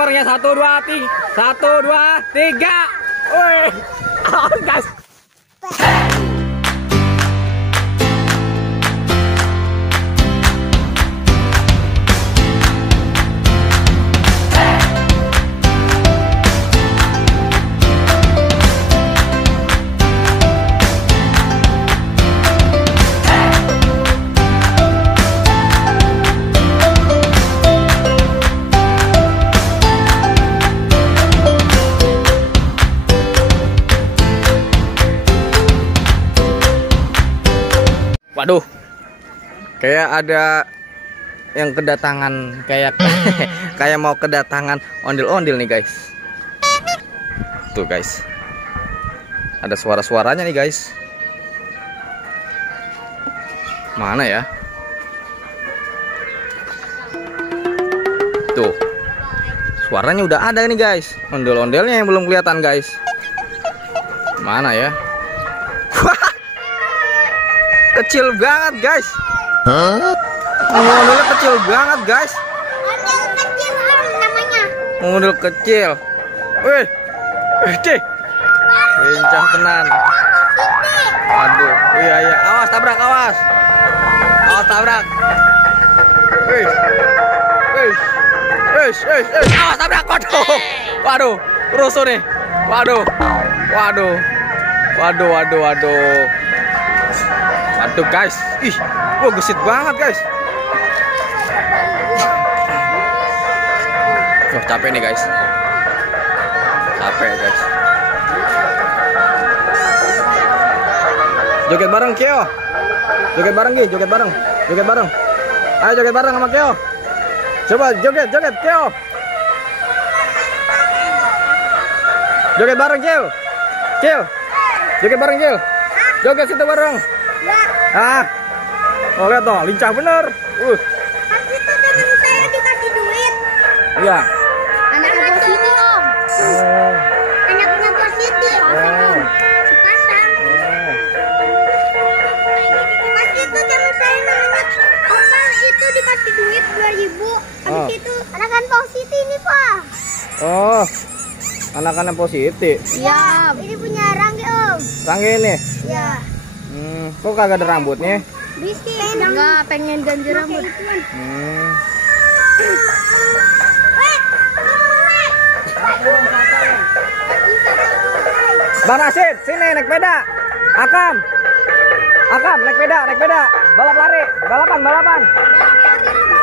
nomornya 1 2 3. 1 2 3. Wih. Awas guys. Waduh, kayak ada yang kedatangan, kayak kayak mau kedatangan ondel-ondel nih guys. Tuh guys, ada suara-suaranya nih guys. Mana ya? Tuh, suaranya udah ada nih guys. Ondel-ondelnya yang belum kelihatan guys. Mana ya? Kecil banget guys. Modelnya kecil banget guys. Model kecil om namanya. Model kecil. Wih, cih. Lincah tenan. Aduh, iya iya. Awas tabrak, awas. Awas tabrak. Wih, wih, wih, awas tabrak. Waduh, waduh, rusuh nih. Waduh, waduh, waduh, waduh, waduh. Aduh guys, ih, wah gesit banget guys. Wah capek nih guys, capek guys. Joget bareng Kyo, joget bareng Gi, joget bareng, joget bareng. Ayo joget bareng sama Kyo. Coba joget, joget Kyo. Joget bareng Kyo, Kyo. Joget bareng Kyo. Joget situ bareng. Ah, oh lihat toh, lincah bener. Pas itu temen saya dikasih duit. Iya. Anaknya Positi om. Oh. Anaknya Positi. Oh. Sepasang. Pas itu temen saya namanya Opal itu dikasih duit 2.000. Habis itu anakan Positi ini pak. Oh, anak-anak positif. Iya. Ini punya Rangge om. Rangge ini. Iya. Kok kagak ada rambutnya? Bisik. Enggak, pengen ganti rambut. Bang Asid, sini naik sepeda. Akam. Akam, naik sepeda, naik sepeda. Balap lari, balapan, balapan.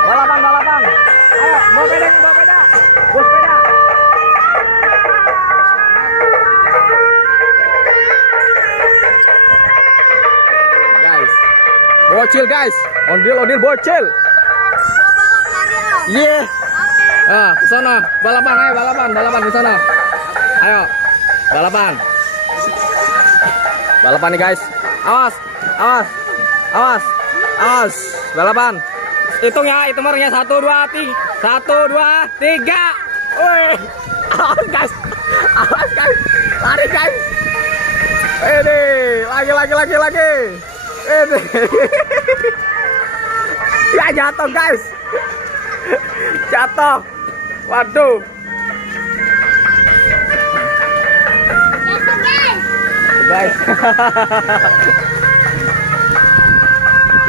Balapan, balapan. Ayo, bawa sepedanya, bawa sepeda. Bawa sepeda. Guys, bocil guys. Ondil-ondil bocil. Iya. Yeah. Ah, ke sana. Balapan, ayo balapan, balapan ke sana. Ayo. Balapan. Balapan nih guys. Awas, awas. Awas. Awas. Balapan. Hitung ya, hitung nomornya 1 2 3. 1 2 3. Wih. Awas guys. Awas guys. Lari guys. Ini, lagi. Ini. Ya jatuh guys. Jatuh. Waduh. Guys.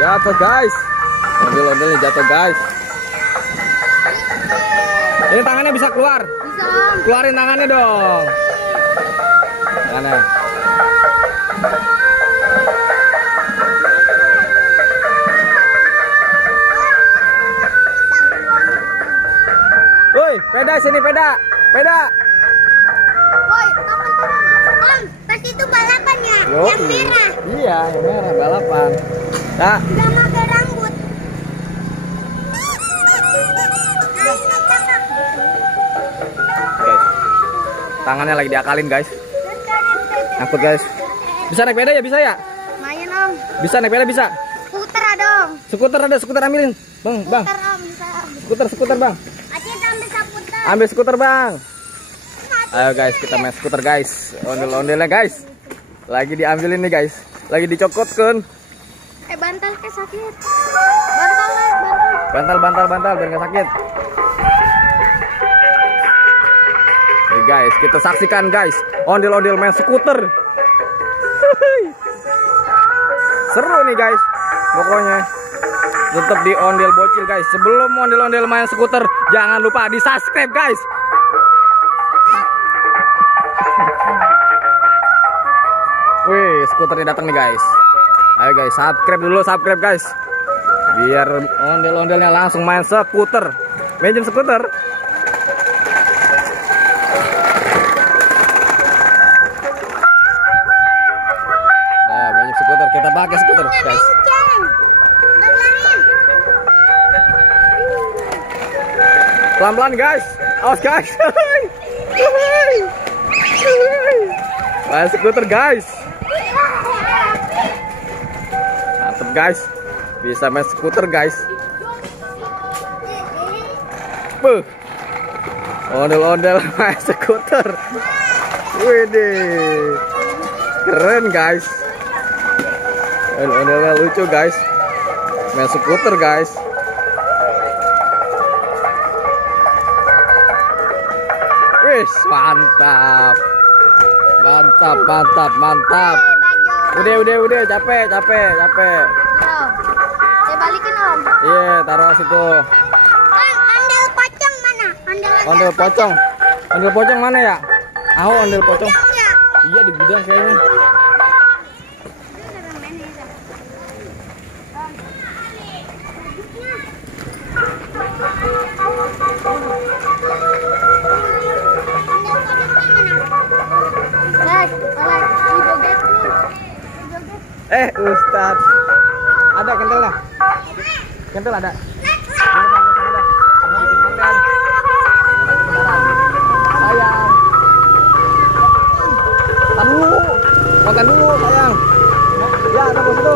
Jatuh guys. Ondel-ondelnya jatuh guys. Ini tangannya bisa keluar. Bisa. Keluarin tangannya dong. Tangannya. Woi, peda sini peda. Peda. Woi, turun. Om, pas itu balapan ya? Yang merah. Iya, yang merah balapan. Nah, Udah pakai rambut. guys. Tangannya lagi diakalin, guys. Angkut, guys. Bisa naik sepeda ya? Bisa ya? Main om. Bisa naik sepeda bisa? Skuter dong. Skuter ada, skuter ambilin. Bang, bang. Skuter om bisa. Skuter, bang. Aceh ambil skuter. Ambil skuter, bang. Ayo guys, kita main skuter guys. Ondel-ondelnya guys. Lagi diambilin nih guys. Lagi dicokotkan. Bantal ke sakit. Bantal. Bantal biar nggak sakit. guys, kita saksikan guys, ondel-ondel main skuter. Seru nih guys, pokoknya tetap di ondel bocil guys. Sebelum ondel-ondel main skuter, jangan lupa di subscribe guys. Wih, skuternya datang nih guys. Ayo guys, subscribe guys, biar ondel-ondelnya langsung main skuter, minjem skuter. Nah, minjem skuter, kita pakai skuter guys. Pelan-pelan guys, awas guys. Main skuter guys. Mantap guys, bisa main skuter guys. Ondel-ondel main skuter. Widih, keren guys. Ondel-ondelnya lucu guys, main skuter guys. Wih, mantap. Udah, capek. Saya balikin om. Iya, taruh situ. Ondel pocong mana? Ondel pocong mana ya? Ondel pocong. Ya. Iya, di gudang kayaknya. Ustadz, ada kentalnya? Kental ada. Sayang, makan dulu sayang. Ya, tunggu situ.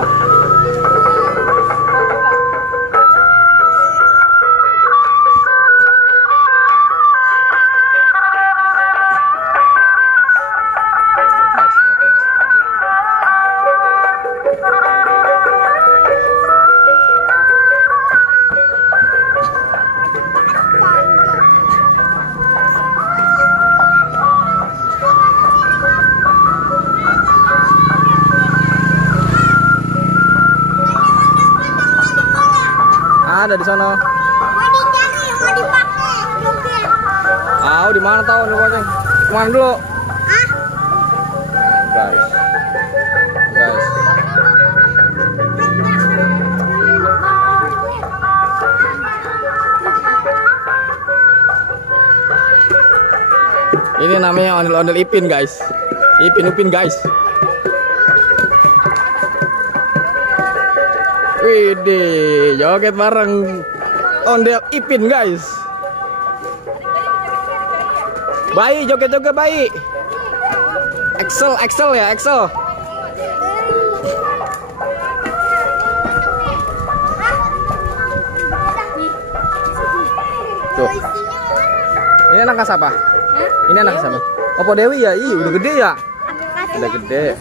Ada di sana. Mau dicari, mau dipakai mobil. Di mana tahu nih pocong? Kemana dulu? Guys. Ini namanya ondel-ondel Ipin guys. Upin guys. Widih, joget bareng ondel Ipin guys. Bayi, joget-joget bayi. Excel ya, Excel. Tuh. Ini anak siapa? Ini anak siapa? Opo Dewi ya? Ih, udah gede ya? Udah gede.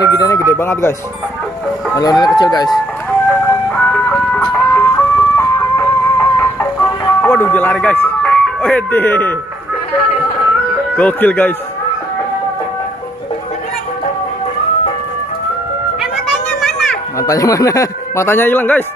Ini gidanya gede banget guys. Ondel-ondelnya kecil guys. Waduh, dia lari guys. Wede. Gokil guys. Matanya mana? Matanya hilang guys.